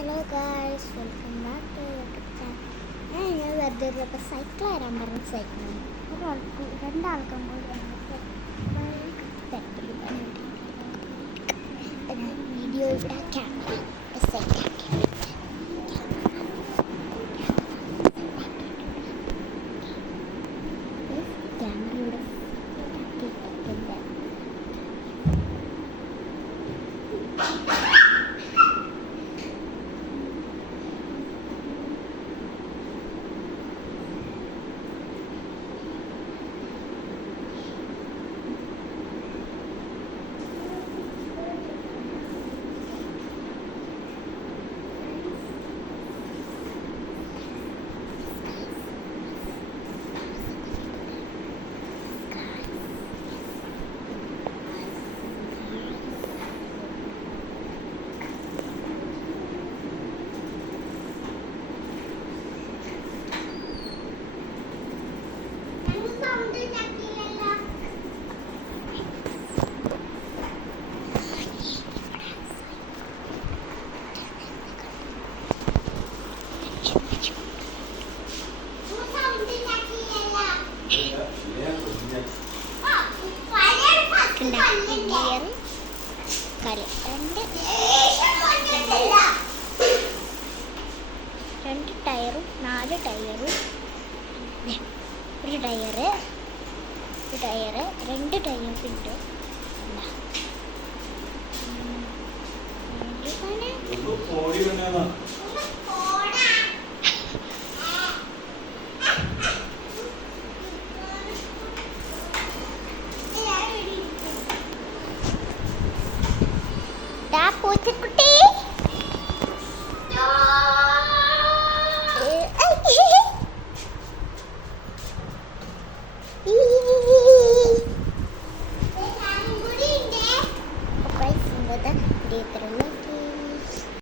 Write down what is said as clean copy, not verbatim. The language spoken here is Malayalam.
Hello guys, welcome back to YouTube channel. ഞാൻ വെറുതെ ഇപ്പോൾ സൈക്കിൾ വരാൻ പറഞ്ഞ സൈക്കിളാണ്. രണ്ടാൾക്കും കൂടി വീഡിയോ ഇവിടെ ക്യാമറ സെറ്റാക്കി ക്യാമറ ഇവിടെ സെറ്റാക്കിയിട്ടുണ്ട്. രണ്ട് ടയറും 4 ടയറും ഒരു ടയറ് 2 ടയർ ഉണ്ട്. പൂച്ചക്കുട്ടി ഇത്രയുള്ളൂ.